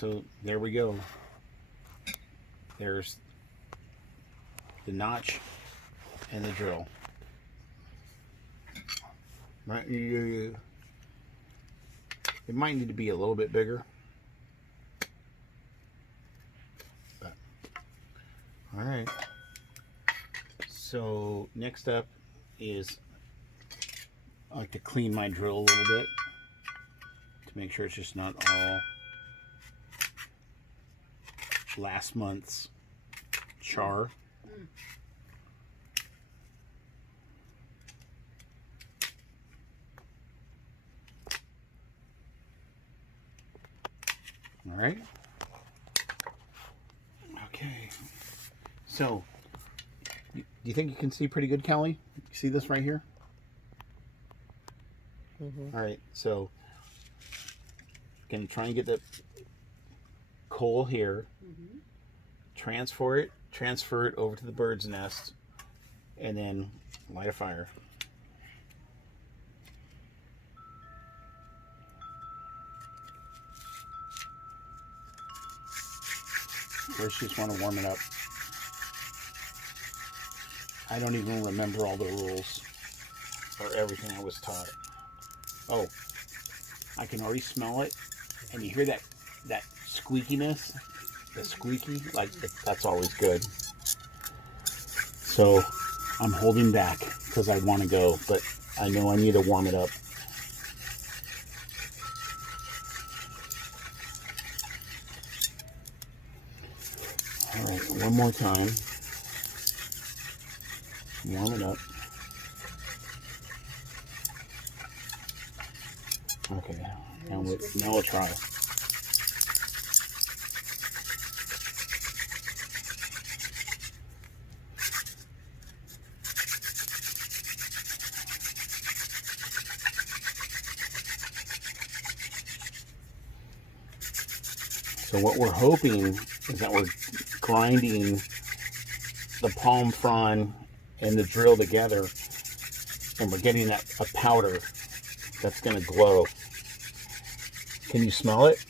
So there we go. There's the notch and the drill. Right, it might need to be a little bit bigger. But, all right. So next up is I like to clean my drill a little bit to make sure it's just not all last month's char. All right. Okay. So, do you think you can see pretty good, Kelly? You see this right here? Mm-hmm. All right. So, can try and get the coal here. Mm-hmm. Transfer it over to the bird's nest, and then light a fire. First, you just want to warm it up. I don't even remember all the rules or everything I was taught. Oh, I can already smell it, and you hear that squeakiness, the squeaky, like that's always good. So I'm holding back because I want to go, but I know I need to warm it up. All right, one more time. Warm it up. Okay, now we'll try. So what we're hoping is that we're grinding the palm frond and the drill together, and we're getting a powder that's going to glow. Can you smell it?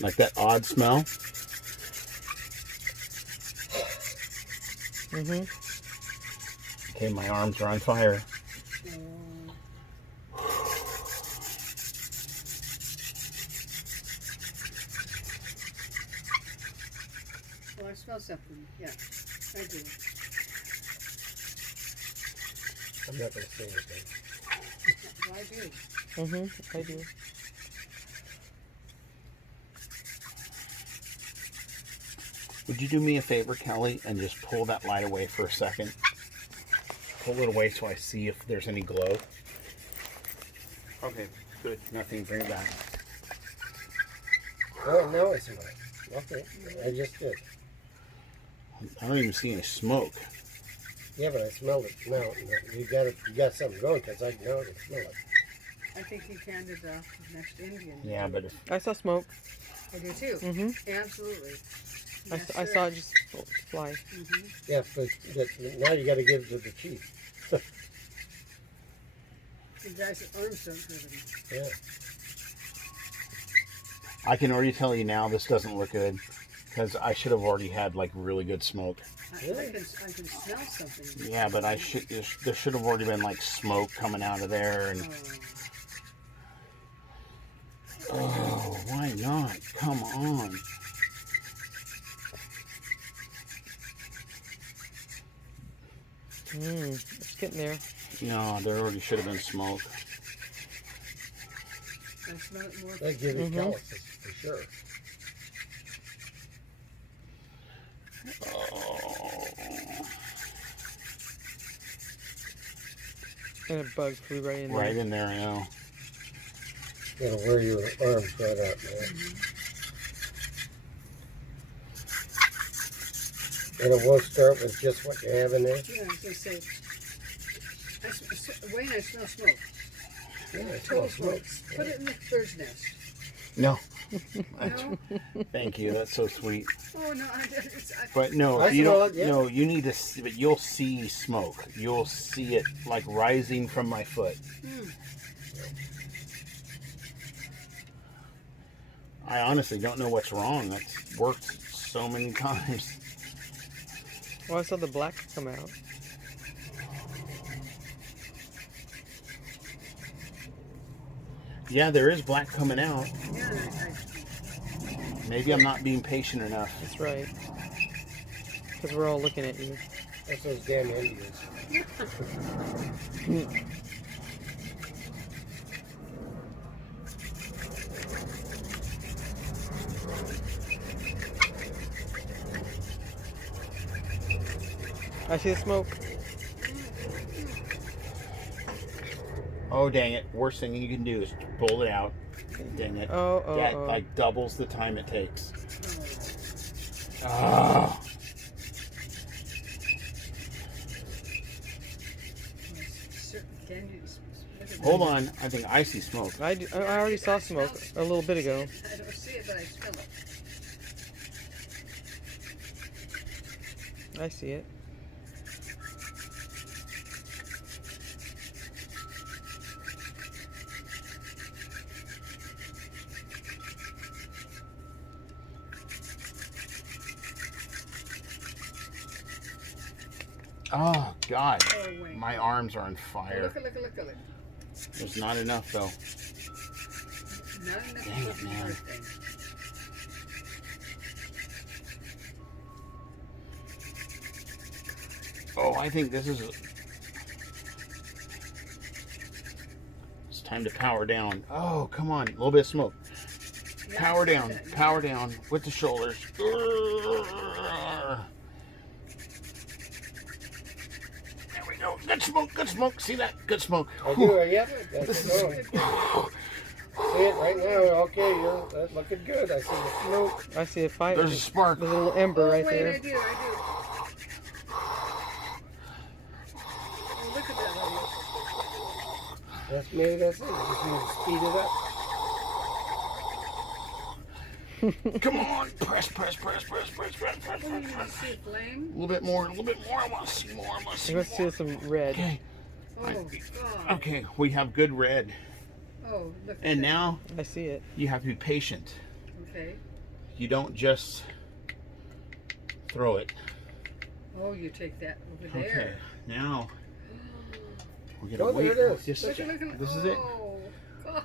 Like that odd smell? Mm-hmm. Okay, my arms are on fire. Well, I smell something. Yeah, I do. I'm not going to say anything. Well, I do. Mm-hmm. I do. Would you do me a favor, Kelly, and just pull that light away for a second? Pull it away so I see if there's any glow. Okay, good. Nothing. Bring it back. Oh, now I smell it. Okay, I just did. I don't even see any smoke. Yeah, but I smelled it. No, you got something going because I know I can smell it. I think he canned it off next Indian. Yeah, but if I saw smoke. I do too. Mm-hmm. Absolutely. I saw it just fly. Mm-hmm. Yeah, but now you got to give it to the chief. The guys at Armstrong driven. Yeah. I can already tell you now, this doesn't look good because I should have already had like really good smoke. I can smell something. Yeah, but there should have already been like smoke coming out of there, and oh, why not? Come on. It's getting there. No, there already should have been smoke. I smell it more. They give you calluses for sure. Oh. And a bug flew right in there. Right in there, I know. It'll wear your arms right out, man. And it won't start with just what you have in there. Yeah, I was going to say. Wayne, I smell smoke. Yeah, it Total smells smoke. smoke. Put it in the bird's nest. No. No? Thank you. That's so sweet. Oh, no. But no, I if you smell don't. it, yeah. No, you need to. See, but you'll see smoke. You'll see it like rising from my foot. I honestly don't know what's wrong. That's worked so many times. Well, I saw the black come out. Yeah, there is black coming out. Yeah, Maybe I'm not being patient enough. That's right. Because we're all looking at you. That's those damn Indians. I see the smoke. Oh, dang it. Worst thing you can do is pull it out. Dang it. Oh, That oh. like doubles the time it takes. oh, Ah. can you look at Hold that? on. I think I see smoke. I already saw smoke a little bit ago. I don't see it, but I smell it. I see it. Oh, God. Oh, wait. My arms are on Oh, fire. look, look, look, look. There's not enough, though. Not enough Dang it, for the man. first thing. Oh, I think this is... It's time to power down. Oh, come on. A little bit of smoke. Yeah, Power it's down. good. Power down with the shoulders. There we go. Good smoke. Good smoke. See that? Good smoke. I do, yep. That's This it is- going. See it right now. Okay, you're that's looking good. I see the smoke. I see a fire. There's a spark. There's a little ember Oh, right wait, I there. do. Oh, look at that. That's maybe that's it. You just need to speed it up. Come on. Press, press, press, press, press, press, press, Oh, press, you press. see a flame? A little bit more. A little bit more. I want to see more. I want to see Let's more. see some red. Okay. Oh, God. Okay. We have good red. Oh, look at And that. now I see it. you have to be patient. Okay. You don't just throw it. Oh, you take that over Okay. there. Now we're Oh, gonna there wait. it is. Just- Look at, look at, this is it. Oh, God.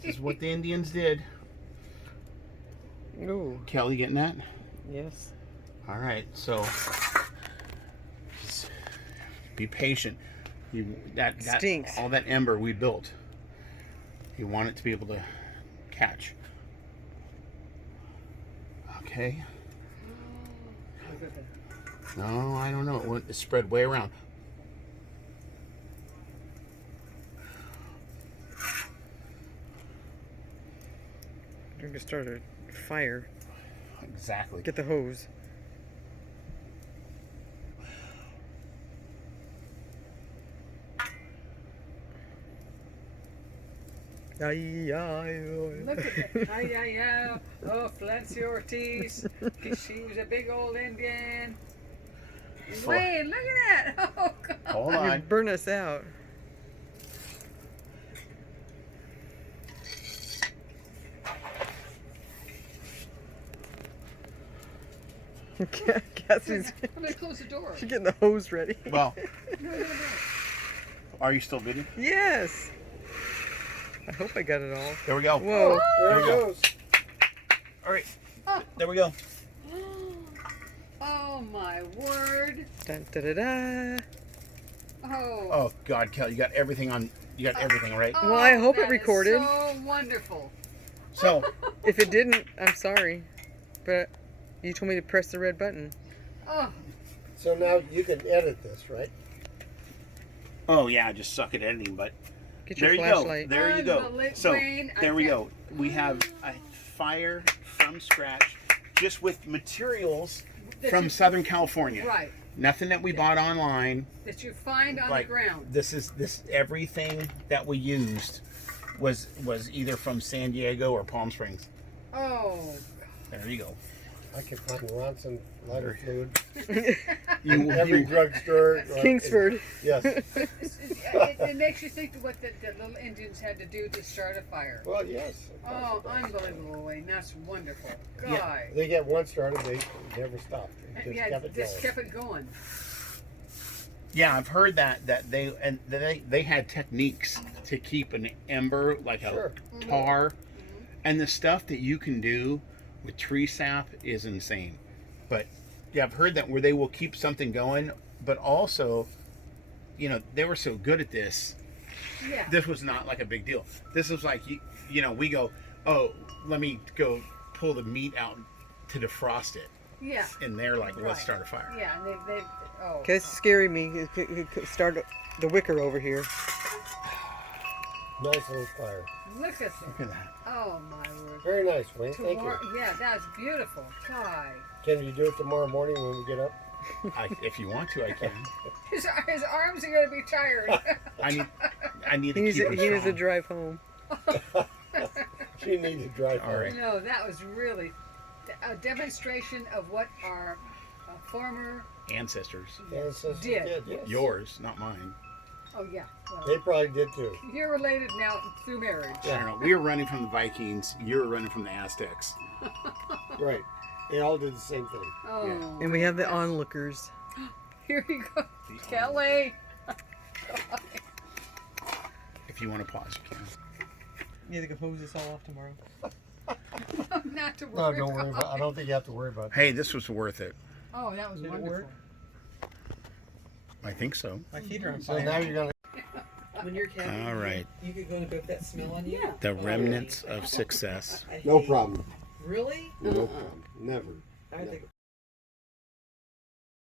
This is what the Indians did. Ooh, Kelly, getting that? yes. All right. So just be patient. That Stinks. all that ember we built. You want it to be able to catch. Okay. Look at that. No, I don't know. It went. It spread way around. We're gonna start a fire. Exactly. Get the hose. Ay, ay, Look at that. Ay, ay, ay. Oh, Flancy Ortiz. She was a big old Indian. Wait, look at that. Oh, God. Hold You on. burn us out. Cassie's I'm going to close the door. she's getting the hose ready. Well, No, no, no. are you still videoing? Yes. I hope I got it all. There we go. Whoa. There we it go. goes. All right. Oh. There we go. Oh, my word. Dun, da, da, da. Oh. Oh God, Kelly, you got everything on. You got everything right. Well, I hope it that is recorded. So wonderful. So If it didn't, I'm sorry. But you told me to press the red button. Oh, So now you can edit this, right? oh yeah, just suck at editing, but Get your there you flashlight. go. There you go. Unbelievable. So Wayne, I there we can't- go. We have a fire from scratch, just with materials That from you- Southern California. right. Nothing that we bought online. That you find on Like the ground. this everything that we used was either from San Diego or Palm Springs. Oh, There you go. I can find Ronson lighter fluid You, in every you, drugstore. Kingsford. Yes. It makes you think of what the little Indians had to do to start a fire. Well, yes. Oh, unbelievable, Wayne. That's wonderful. Yeah. God. They get one started, they never stopped. They just Yeah, kept it just going. kept it going. yeah, I've heard that they had techniques to keep an ember like a Sure. tar, and the stuff that you can do with tree sap is insane. But yeah, I've heard that where they will keep something going, but also, they were so good at this. Yeah. This was not like a big deal. This was like we go, oh, let me go pull the meat out to defrost it, Yeah. and they're like, let's Right. start a fire. Yeah, and they oh. Okay, it's scaring me. It could start the wicker over here. Nice little fire. Look at that. Look at that. Oh, my word. Very nice, Wayne. Thank you. Yeah, that's beautiful. God. Can you do it tomorrow morning when we get up? If you want to, I can. His arms are going to be tired. I need He to needs keep to, them he needs to strong. drive home. She needs a dry All fire. right. No, that was really a demonstration of what our former. Ancestors. Ancestors Did. yes. Yours, not mine. Oh, yeah. Well, They probably did too. you're related now through marriage. I don't know. We were running from the Vikings. You were running from the Aztecs. Right. They all did the same thing. Oh. Yeah. And we have the onlookers. Here you go. Kelly. If you want to pause, you can. Yeah, they can hose this all off tomorrow. Not to No, worry. don't worry about. I don't think you have to worry about. Hey, this was worth it. Oh, that was Did it wonderful. work? I think so. My feet are on So now you're gonna. When you're camping, All right. you could go and put that smell on you. Yeah. The remnants of success. I No hate- problem. Really? No problem. Never. I think